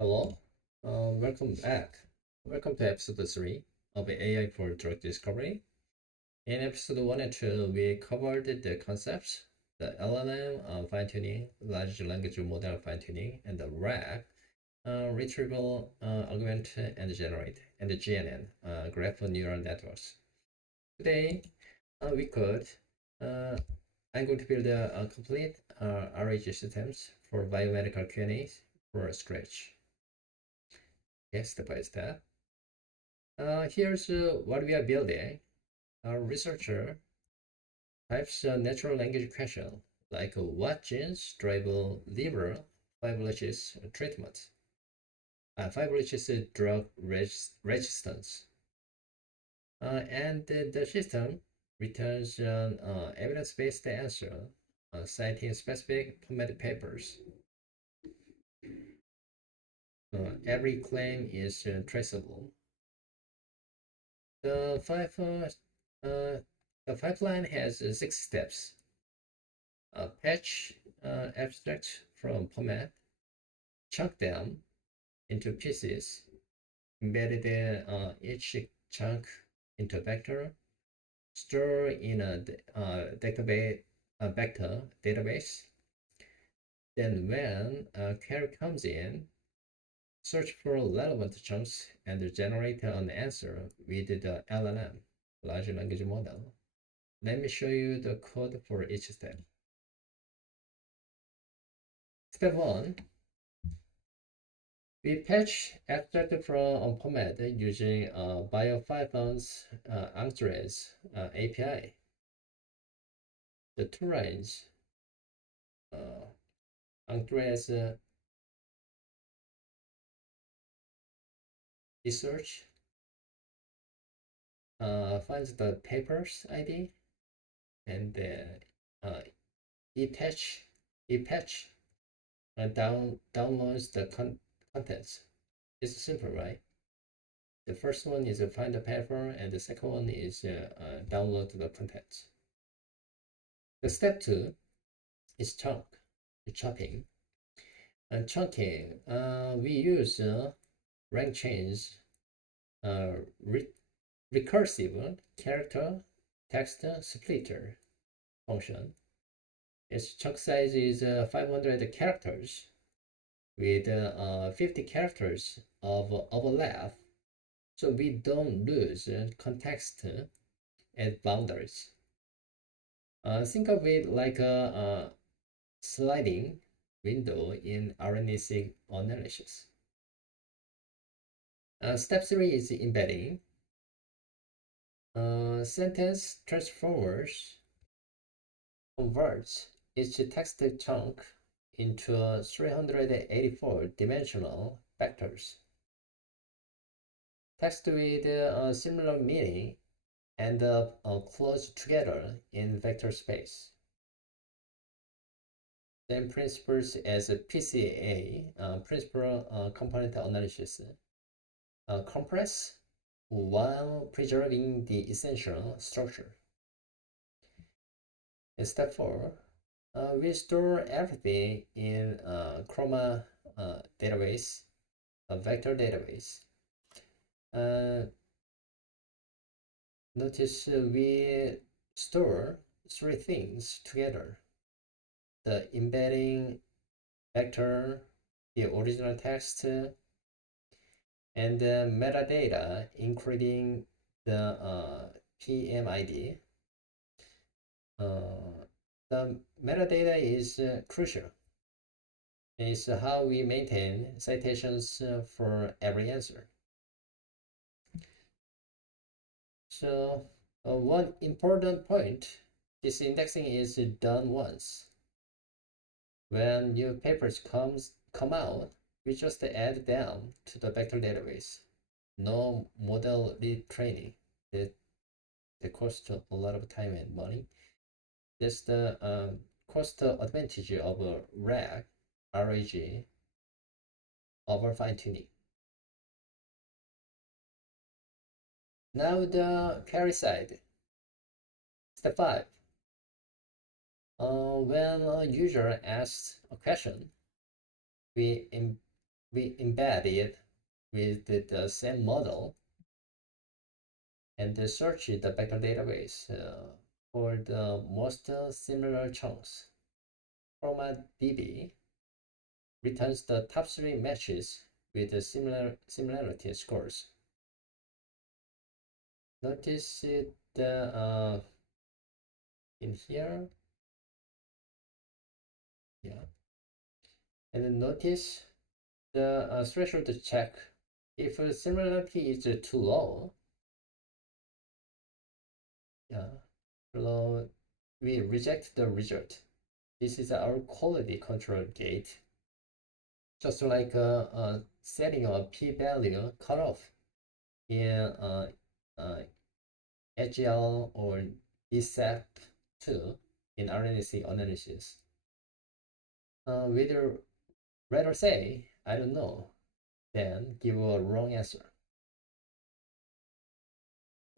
Hello, welcome back. Welcome to episode 3 of AI for Drug Discovery. In episode 1 and 2, we covered the concepts, the LLM fine-tuning, large language model fine-tuning, and the RAG, Retrieval-Augmented Generate, and the GNN, graph neural networks. Today, we could, I'm going to build a complete RAG systems for biomedical Q&A for scratch. Okay, step by step. Here's what we are building. Our researcher types a natural language question like what genes drive liver fibrosis treatment, fibrosis drug resistance, and the system returns an evidence-based answer citing specific PubMed papers. Every claim is traceable. The pipeline has 6 steps. Patch abstracts from PubMed, chunk them into pieces, embedded each chunk into a vector, store in a vector database. Then when a query comes in, search for relevant chunks and generate an answer with the LLM, large language model. Let me show you the code for each step. Step 1. We patch abstract from PubMed using BioPython's Entrez API. The two lines, Entrez research finds the paper's ID, and ePatch downloads the contents. It's simple, right? The first one is find the paper, and the second one is download the contents. The step 2 is chopping. And chunking, we use rank chains, recursive character text splitter function. Its chunk size is 500 characters with 50 characters of overlap, so we don't lose context at boundaries. Think of it like a sliding window in RNA-seq analysis. Step 3 is embedding. Sentence transformers converts each text chunk into 384 dimensional vectors. Text with a similar meaning end up closed together in vector space. Same principles as PCA, principal component analysis. Compress while preserving the essential structure. In step 4, we store everything in Chroma database, a vector database. Notice we store 3 things together: the embedding vector, the original text, and the metadata, including the PMID. The metadata is crucial. It's how we maintain citations for every answer. So one important point, this indexing is done once. When new papers come out, we just add them to the vector database. No model retraining. That costs a lot of time and money. That's the cost advantage of RAG over fine-tuning. Now the query side. Step 5. When a user asks a question, we we embed it with the same model and search the vector database for the most similar chunks. ChromaDB returns the top 3 matches with the similarity scores. Notice it in here, yeah, and then notice the threshold check. If similarity is too low, yeah, low, we reject the result. This is our quality control gate. Just like setting a p-value cutoff in Agile or DSAP2 in RNA-seq analysis. We'd rather say, I don't know, than give a wrong answer.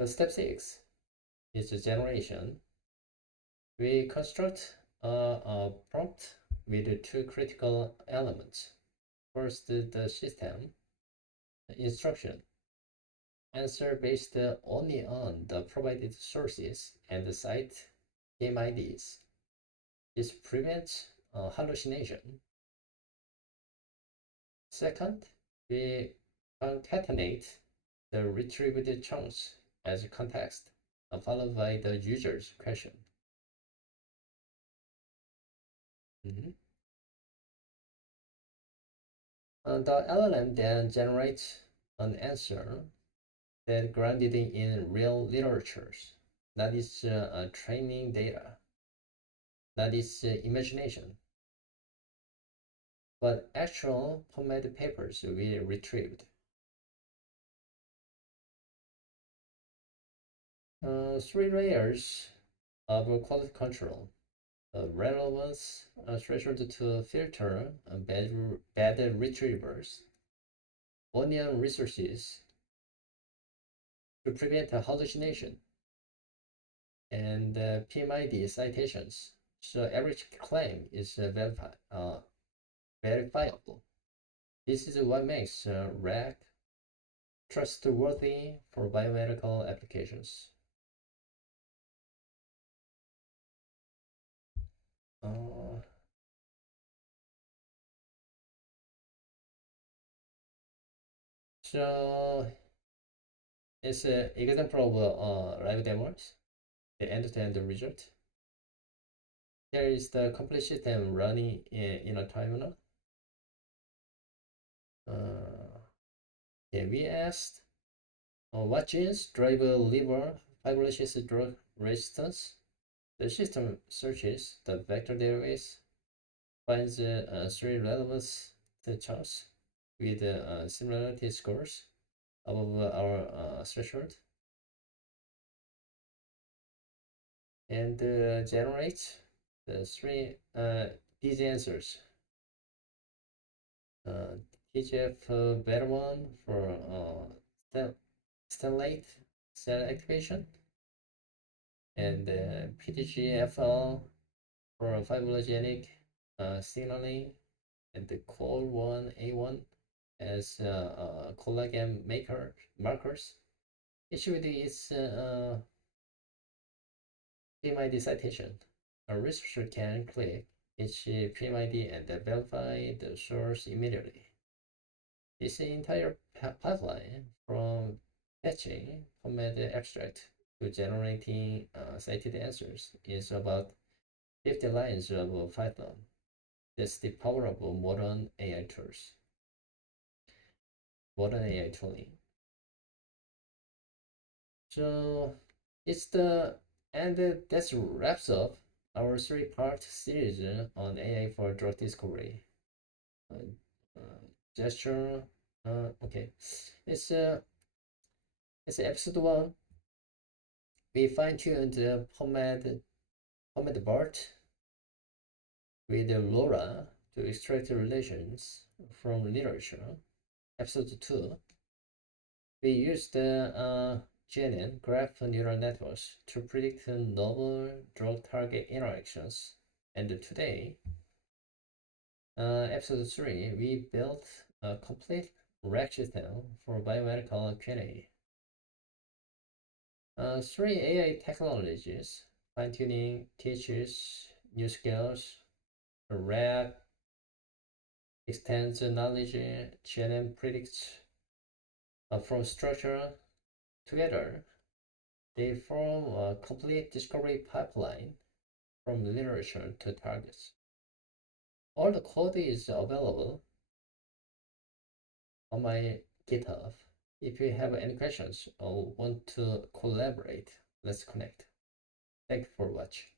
So step 6 is the generation. We construct a prompt with 2 critical elements. First, the system instruction. Answer based only on the provided sources and the cite PMIDs. This prevents hallucination. Second, we concatenate the retrieved chunks as context, followed by the user's question. The LLM then generates an answer that grounded in real literatures. That is training data. That is imagination. But actual PubMed papers we retrieved. 3 layers of quality control. Relevance threshold to filter bad retrievers. Onion resources to prevent hallucination. And PMID citations. So every claim is verifiable. This is what makes REC trustworthy for biomedical applications. So it's an example of live demos, the end-to-end result. Here is the complete system running in a terminal. Okay, we asked what genes drive liver fibrosis drug resistance. The system searches the vector database, finds 3 relevant chunks with similarity scores above our threshold, and generates the 3 these answers. PDGFR for stellate cell activation, and PDGFR for fibrogenic signaling, and the COL1A1 as collagen markers. Each with its PMID citation. A researcher can click each PMID and verify the source immediately. This entire pipeline from fetching PubMed abstract to generating cited answers is about 50 lines of Python. That's the power of modern AI tools. Modern AI tooling. So it's and that wraps up our 3-part series on AI for drug discovery. Gesture. Okay, it's episode 1. We fine-tuned PubMed BART with LoRa to extract relations from literature. Episode 2. We used GNN graph neural networks to predict novel drug target interactions. And today, episode 3, we built a complete rec system for biomedical Q&A. 3 AI technologies: fine-tuning teaches new skills, rec extends knowledge, GNM predicts from structure. Together, they form a complete discovery pipeline from literature to targets. All the code is available on my GitHub. If you have any questions or want to collaborate, let's connect. Thank you for watching.